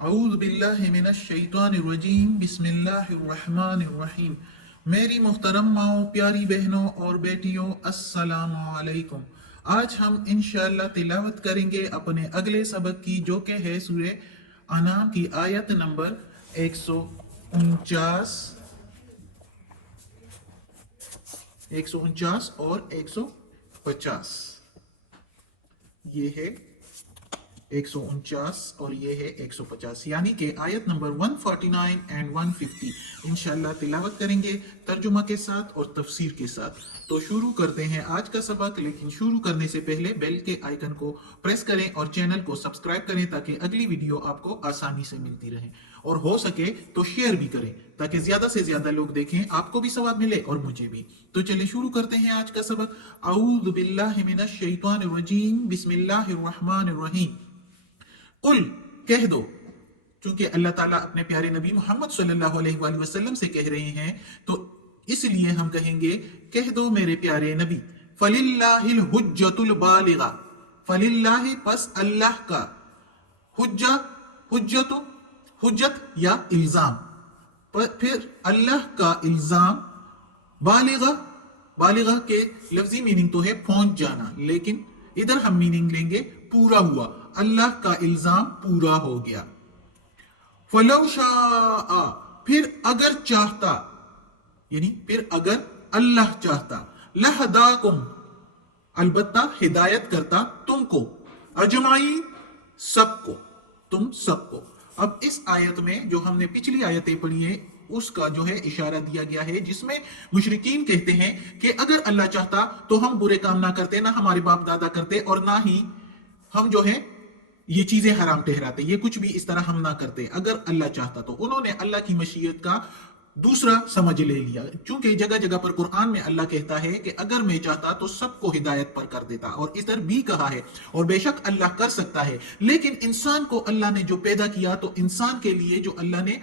اعوذ باللہ من الشیطان الرجیم بسم اللہ الرحمن الرحیم۔ میری محترم ماؤں، پیاری بہنوں اور بیٹیوں، السلام علیکم۔ آج ہم انشاءاللہ تلاوت کریں گے اپنے اگلے سبق کی، جو کہ ہے سورہ انعام کی آیت نمبر 149 اور 150۔ یہ ہے 149 اور یہ ہے 150، یعنی کہ آیت نمبر 149 اینڈ 150 انشاءاللہ تلاوت کریں گے ترجمہ کے ساتھ اور تفسیر کے ساتھ۔ تو شروع کرتے ہیں آج کا سبق، لیکن شروع کرنے سے پہلے بیل کے آئیکن کو پریس کریں اور چینل کو سبسکرائب کریں تاکہ اگلی ویڈیو آپ کو آسانی سے ملتی رہے، اور ہو سکے تو شیئر بھی کریں تاکہ زیادہ سے زیادہ لوگ دیکھیں، آپ کو بھی ثواب ملے اور مجھے بھی۔ تو چلے شروع کرتے ہیں آج کا سبق۔ اعوذ باللہ من الشیطان الرجیم بسم اللہ الرحمن الرحیم۔ قل، کہہ دو، چونکہ اللہ تعالیٰ اپنے پیارے نبی محمد صلی اللہ علیہ وآلہ وسلم سے کہہ رہے ہیں، تو اس لیے ہم کہیں گے کہہ دو میرے پیارے نبی، فَلِلَّهِ الْحُجَّةُ الْبَالِغَةُ، فَلِلَّهِ پس اللہ کا، حجت یا الزام، پھر اللہ کا الزام، بالغہ کے لفظی میننگ تو ہے پہنچ جانا، لیکن ادھر ہم میننگ لیں گے پورا ہوا، اللہ کا الزام پورا ہو گیا۔ فَلَوْ شَاءَ، پھر اگر چاہتا، یعنی پھر اگر اللہ چاہتا، لَهَدَاكُمْ، البتہ ہدایت کرتا تم کو، اجمعین، سب کو، تم سب کو۔ اب اس آیت میں جو ہم نے پچھلی آیتیں پڑھی ہیں اس کا جو ہے اشارہ دیا گیا ہے، جس میں مشرکین کہتے ہیں کہ اگر اللہ چاہتا تو ہم برے کام نہ کرتے، نہ ہمارے باپ دادا کرتے، اور نہ ہی ہم جو ہے یہ چیزیں حرام ٹھہراتے، یہ کچھ بھی اس طرح ہم نہ کرتے اگر اللہ چاہتا تو۔ انہوں نے اللہ کی مشیت کا دوسرا سمجھ لے لیا، چونکہ جگہ جگہ پر قرآن میں اللہ کہتا ہے کہ اگر میں چاہتا تو سب کو ہدایت پر کر دیتا، اور ادھر بھی کہا ہے، اور بے شک اللہ کر سکتا ہے، لیکن انسان کو اللہ نے جو پیدا کیا تو انسان کے لیے جو اللہ نے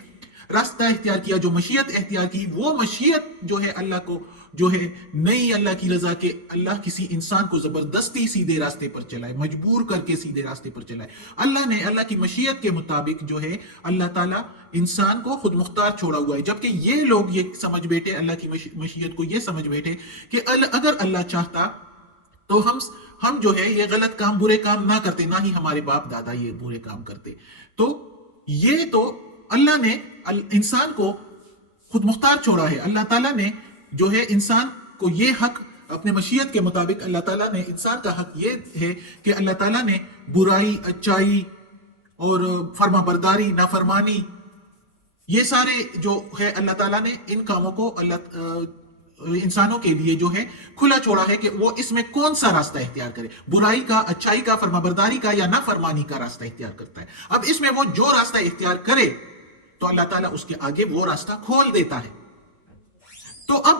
راستہ اختیار کیا، جو مشیت اختیار کی، وہ مشیت جو ہے اللہ کو جو ہے نہیں اللہ کی رضا کہ اللہ کسی انسان کو زبردستی سیدھے راستے پر چلائے، مجبور کر کے سیدھے راستے پر چلائے۔ اللہ نے اللہ کی مشیت کے مطابق جو ہے اللہ تعالیٰ انسان کو خود مختار چھوڑا ہوا ہے، جبکہ یہ لوگ یہ سمجھ بیٹھے، اللہ کی مشیت کو یہ سمجھ بیٹھے کہ اگر اللہ چاہتا تو ہم جو ہے یہ غلط کام، برے کام نہ کرتے، نہ ہی ہمارے باپ دادا یہ برے کام کرتے۔ تو یہ تو اللہ نے انسان کو خود مختار چھوڑا ہے۔ اللہ تعالیٰ نے جو ہے انسان کو یہ حق اپنے مشیت کے مطابق، اللہ تعالیٰ نے انسان کا حق یہ ہے کہ اللہ تعالیٰ نے برائی، اچائی اور فرما برداری، نافرمانی، یہ سارے جو ہے اللہ تعالیٰ نے ان کاموں کو انسانوں کے لیے جو ہے کھلا چھوڑا ہے کہ وہ اس میں کون سا راستہ اختیار کرے، برائی کا، اچائی کا، فرما برداری کا یا نافرمانی کا راستہ اختیار کرتا ہے۔ اب اس میں وہ جو راستہ اختیار کرے تو اللہ تعالیٰ اس کے آگے وہ راستہ کھول دیتا ہے۔ تو اب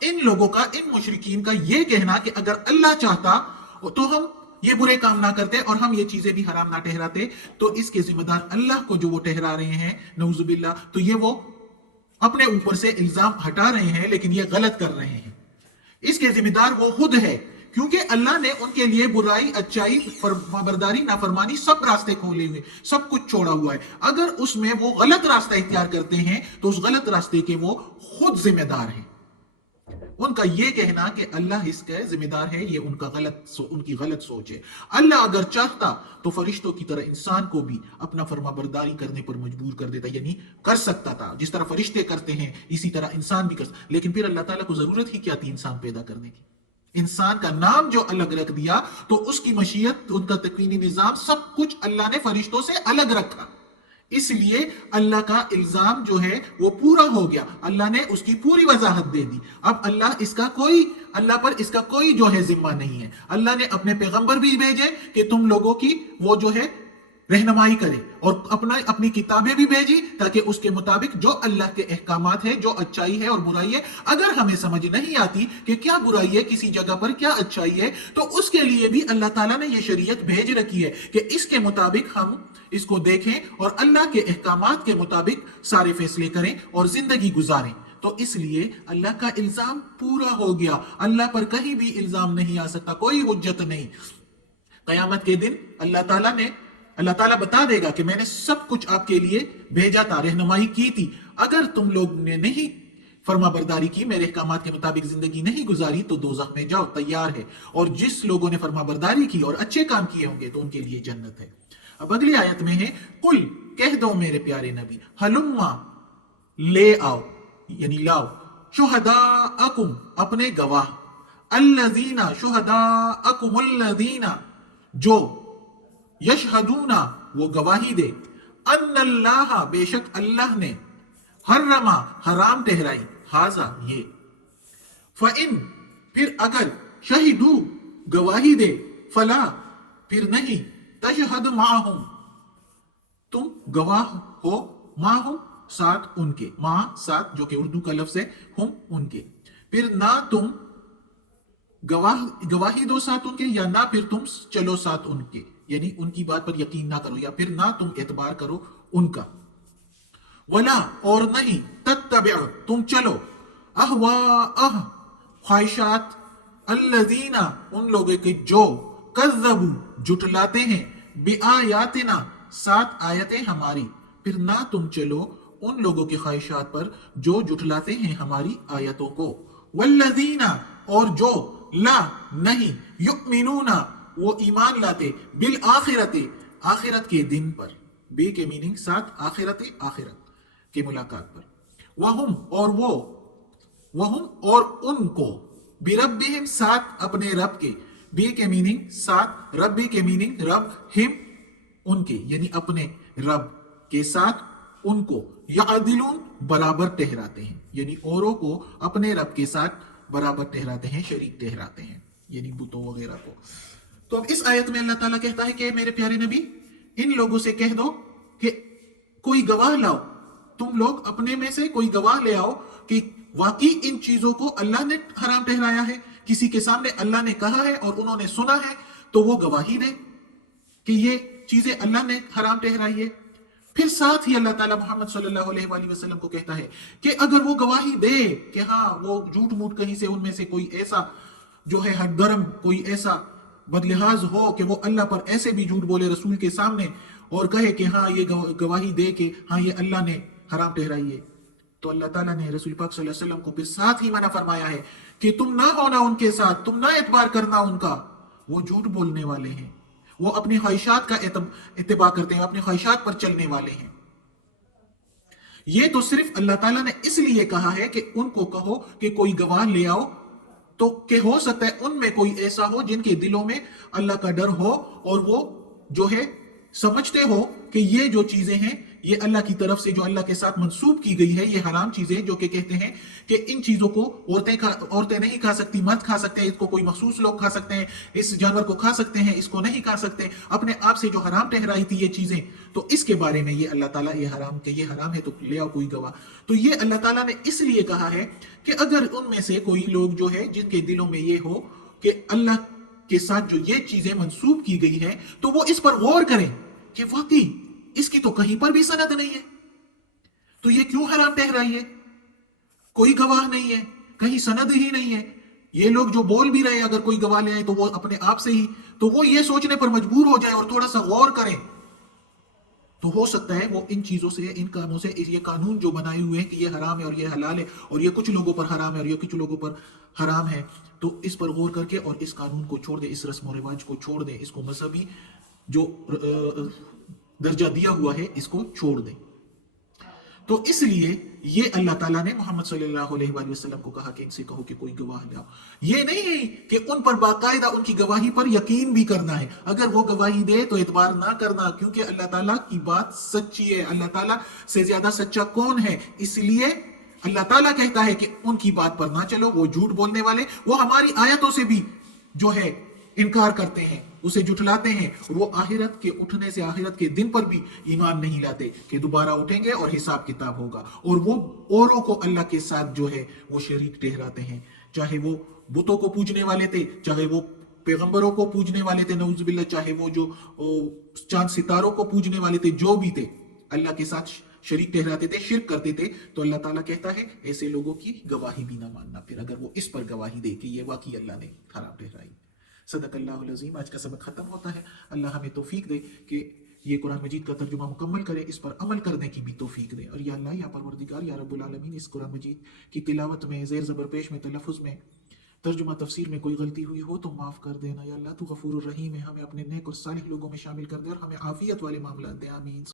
ان لوگوں کا، ان مشرکین کا یہ کہنا کہ اگر اللہ چاہتا تو ہم یہ برے کام نہ کرتے اور ہم یہ چیزیں بھی حرام نہ ٹھہراتے، تو اس کے ذمہ دار اللہ کو جو وہ ٹھہرا رہے ہیں نعوذ باللہ، تو یہ وہ اپنے اوپر سے الزام ہٹا رہے ہیں، لیکن یہ غلط کر رہے ہیں۔ اس کے ذمہ دار وہ خود ہے، کیونکہ اللہ نے ان کے لیے برائی، اچائی، فرمانبرداری، نافرمانی سب راستے کھولے ہوئے، سب کچھ چھوڑا ہوا ہے۔ اگر اس میں وہ غلط راستہ اختیار کرتے ہیں تو اس غلط راستے کے وہ خود ذمہ دار ہیں۔ ان کا یہ کہنا کہ اللہ اس کا ذمہ دار ہے، یہ ان کی غلط سوچ ہے۔ اللہ اگر چاہتا تو فرشتوں کی طرح انسان کو بھی اپنا فرما برداری کرنے پر مجبور کر دیتا، یعنی کر سکتا تھا، جس طرح فرشتے کرتے ہیں اسی طرح انسان بھی کر سکتا، لیکن پھر اللہ تعالیٰ کو ضرورت ہی کیا تھی انسان پیدا کرنے کی؟ انسان کا نام جو الگ رکھ دیا تو اس کی مشیت، ان کا تکوینی نظام، سب کچھ اللہ نے فرشتوں سے الگ رکھا، اس لیے اللہ کا الزام جو ہے وہ پورا ہو گیا، اللہ نے اس کی پوری وضاحت دے دی۔ اب اللہ پر اس کا کوئی جو ہے ذمہ نہیں ہے۔ اللہ نے اپنے پیغمبر بھی بھیجے کہ تم لوگوں کی وہ جو ہے رہنمائی کرے، اور اپنی کتابیں بھی بھیجی تاکہ اس کے مطابق جو اللہ کے احکامات ہیں، جو اچائی ہے اور برائی ہے، اگر ہمیں سمجھ نہیں آتی کہ کیا برائی ہے کسی جگہ پر، کیا اچائی ہے، تو اس کے لیے بھی اللہ تعالیٰ نے یہ شریعت بھیج رکھی ہے کہ اس کے مطابق ہم اس کو دیکھیں اور اللہ کے احکامات کے مطابق سارے فیصلے کریں اور زندگی گزاریں۔ تو اس لیے اللہ کا الزام پورا ہو گیا، اللہ پر کہیں بھی الزام نہیں آ سکتا، کوئی حجت نہیں۔ قیامت کے دن اللہ تعالیٰ نے اللہ تعالیٰ بتا دے گا کہ میں نے سب کچھ آپ کے لیے بھیجا تھا، رہنمائی کی تھی، اگر تم لوگ نے نہیں فرما برداری کی، میرے احکامات کے مطابق زندگی نہیں گزاری تو دوزخ میں جاؤ، تیار ہے، اور جس لوگوں نے فرما برداری کی اور اچھے کام کیے ہوں گے تو ان کے لیے جنت ہے۔ اب اگلی آیت میں ہے قل، کہہ دو میرے پیارے نبی، ہلما، لے آؤ یعنی لاؤ، شہداءکم، اپنے گواہ، الذین، شہداءکم الذین، جو یشہدون، وہ گواہی دے، ان اللہ، بے شک اللہ نے، حرما، حرام ٹہرائی، ہاذا، یہ، فَإِن، پھر اگر، شہدو، گواہی دے، فلا، پھر نہیں، تشہد معہم، تم گواہ ہو، معہم، ساتھ ان کے، مع ساتھ، جو کہ اردو کا لفظ ہے، ہم ان کے، پھر نہ تم گواہی دو ساتھ ان کے، یا نہ پھر تم چلو ساتھ ان کے، یعنی ان کی بات پر یقین نہ کرو، یا پھر نہ تم اعتبار کرو ان کا، ولا، اور نہیں، تتبع، تم چلو، اہواء، خواہشات، الذین، ان لوگوں کے جو، کذبوا، جھٹلاتے ہیں، بآیاتنا، ساتھ آیتیں ہماری، پھر نہ تم چلو ان لوگوں کی خواہشات پر جو جھٹلاتے ہیں ہماری آیتوں کو، والذین، اور جو، لا، نہیں، یؤمنون، وہ ایمان لاتے، بالآخرت، آخرت کے دن پر، بے کے میننگ ساتھ، آخرت، آخرت کی ملاقات پر، وہم، اور وہ، وہم، اور ان کو، بربہم، ساتھ اپنے رب کے، بے کے میننگ ساتھ، رب کے میننگ رب، ہم، ان کے، یعنی اپنے رب کے ساتھ ان کو، یعدلون، برابر ٹہراتے ہیں، یعنی اوروں کو اپنے رب کے ساتھ برابر ٹہراتے ہیں، شریک ٹہراتے ہیں، یعنی بتوں وغیرہ کو۔ تو اب اس آیت میں اللہ تعالیٰ کہتا ہے کہ میرے پیارے نبی، ان لوگوں سے کہہ دو کہ کوئی گواہ لاؤ، تم لوگ اپنے میں سے کوئی گواہ لے آؤ کہ واقعی ان چیزوں کو اللہ نے حرام ٹھہرایا ہے، کسی کے سامنے اللہ نے کہا ہے اور انہوں نے سنا ہے، تو وہ گواہی دے کہ یہ چیزیں اللہ نے حرام ٹھہرائی ہے۔ پھر ساتھ ہی اللہ تعالیٰ محمد صلی اللہ علیہ وآلہ وسلم کو کہتا ہے کہ اگر وہ گواہی دے کہ ہاں وہ جھوٹ موٹ کہیں سے ان میں سے کوئی ایسا جو ہے حد درم، کوئی ایسا بدلحاظ ہو کہ وہ اللہ پر ایسے بھی جھوٹ بولے رسول کے سامنے اور کہے کہ ہاں یہ گواہی دے کہ ہاں یہ اللہ نے حرام ٹھہرائی ہے، تو اللہ تعالیٰ نے رسول پاک صلی اللہ علیہ وسلم کو پھر ساتھ ہی منع فرمایا ہے کہ تم نہ ہونا ان کے ساتھ، تم نہ اعتبار کرنا ان کا، وہ جھوٹ بولنے والے ہیں، وہ اپنی خواہشات کا اتباع کرتے ہیں، اپنی خواہشات پر چلنے والے ہیں۔ یہ تو صرف اللہ تعالیٰ نے اس لیے کہا ہے کہ ان کو کہو کہ کوئی گواہ لے آؤ، تو کہ ہو سکتا ہے ان میں کوئی ایسا ہو جن کے دلوں میں اللہ کا ڈر ہو اور وہ جو ہے سمجھتے ہو کہ یہ جو چیزیں ہیں یہ اللہ کی طرف سے جو اللہ کے ساتھ منسوب کی گئی ہے، یہ حرام چیزیں جو کہ کہتے ہیں کہ ان چیزوں کو عورتیں نہیں کھا سکتی، مرد کھا سکتے ہیں، اس کو کوئی مخصوص لوگ کھا سکتے ہیں، اس جانور کو کھا سکتے ہیں، اس کو نہیں کھا سکتے، اپنے آپ سے جو حرام ٹھہرائی تھی یہ چیزیں، تو اس کے بارے میں یہ اللہ تعالیٰ یہ حرام کہ یہ حرام ہے تو لے آؤ کوئی گواہ۔ تو یہ اللہ تعالیٰ نے اس لیے کہا ہے کہ اگر ان میں سے کوئی لوگ جو ہے جن کے دلوں میں یہ ہو کہ اللہ کے ساتھ جو یہ چیزیں منسوب کی گئی ہیں تو وہ اس پر غور کریں کہ واقعی اس کی تو کہیں پر بھی سند نہیں ہے، تو یہ کیوں حرام ٹھہرائی ہے؟ کوئی گواہ نہیں ہے، کہیں سند ہی نہیں ہے، یہ لوگ جو بول بھی رہے ہیں اگر کوئی گواہ لے آئے تو وہ اپنے آپ سے ہی، تو وہ یہ سوچنے پر مجبور ہو جائے اور تھوڑا سا غور کریں، تو ہو سکتا ہے وہ ان چیزوں سے، ان کاموں سے، یہ قانون جو بنائے ہوئے ہیں کہ یہ حرام ہے اور یہ حلال ہے اور یہ کچھ لوگوں پر حرام ہے اور یہ کچھ لوگوں پر حرام ہے، تو اس پر غور کر کے اور اس قانون کو چھوڑ دیں، اس رسم و رواج کو چھوڑ دیں، اس کو مذہبی جو درجہ دیا ہوا ہے اس کو چھوڑ دیں۔ تو اس لیے یہ اللہ تعالیٰ نے محمد صلی اللہ علیہ وآلہ وسلم کو کہا کہ ان سے کہو کہ کوئی گواہ لاؤ۔ یہ نہیں ہے کہ ان پر باقاعدہ ان کی گواہی پر یقین بھی کرنا ہے، اگر وہ گواہی دے تو اعتبار نہ کرنا، کیونکہ اللہ تعالیٰ کی بات سچی ہے، اللہ تعالیٰ سے زیادہ سچا کون ہے، اس لیے اللہ تعالیٰ کہتا ہے کہ ان کی بات پر نہ چلو، وہ جھوٹ بولنے والے، وہ ہماری آیتوں سے بھی جو ہے انکار کرتے ہیں، اسے جھٹلاتے ہیں، وہ آخرت کے اٹھنے سے، آخرت کے دن پر بھی ایمان نہیں لاتے کہ دوبارہ اٹھیں گے اور حساب کتاب ہوگا، اور وہ اوروں کو اللہ کے ساتھ جو ہے وہ شریک ٹھہراتے ہیں، چاہے وہ بتوں کو پوجنے والے تھے، چاہے وہ پیغمبروں کو پوجنے والے تھے نعوذ باللہ، چاہے وہ جو چاند ستاروں کو پوجنے والے تھے، جو بھی تھے اللہ کے ساتھ شریک ٹھہراتے تھے، شرک کرتے تھے، تو اللہ تعالیٰ کہتا ہے ایسے لوگوں کی گواہی بھی نہ ماننا پھر اگر وہ اس پر گواہی دے کہ یہ واقعی اللہ نے حرام ٹھہرائی۔ صدق اللہ العظیم۔ آج کا سبق ختم ہوتا ہے، اللہ ہمیں توفیق دے کہ یہ قرآن مجید کا ترجمہ مکمل کرے، اس پر عمل کرنے کی بھی توفیق دے۔ اور یا اللہ یا پروردگار یا رب العالمین، اس قرآن مجید کی تلاوت میں، زیر زبر پیش میں، تلفظ میں، ترجمہ تفسیر میں کوئی غلطی ہوئی ہو تو معاف کر دینا۔ یا اللہ تو غفور الرحیم ہے، ہمیں اپنے نیک اور صالح لوگوں میں شامل کر دے اور ہمیں عافیت والے معاملات دے، آمین۔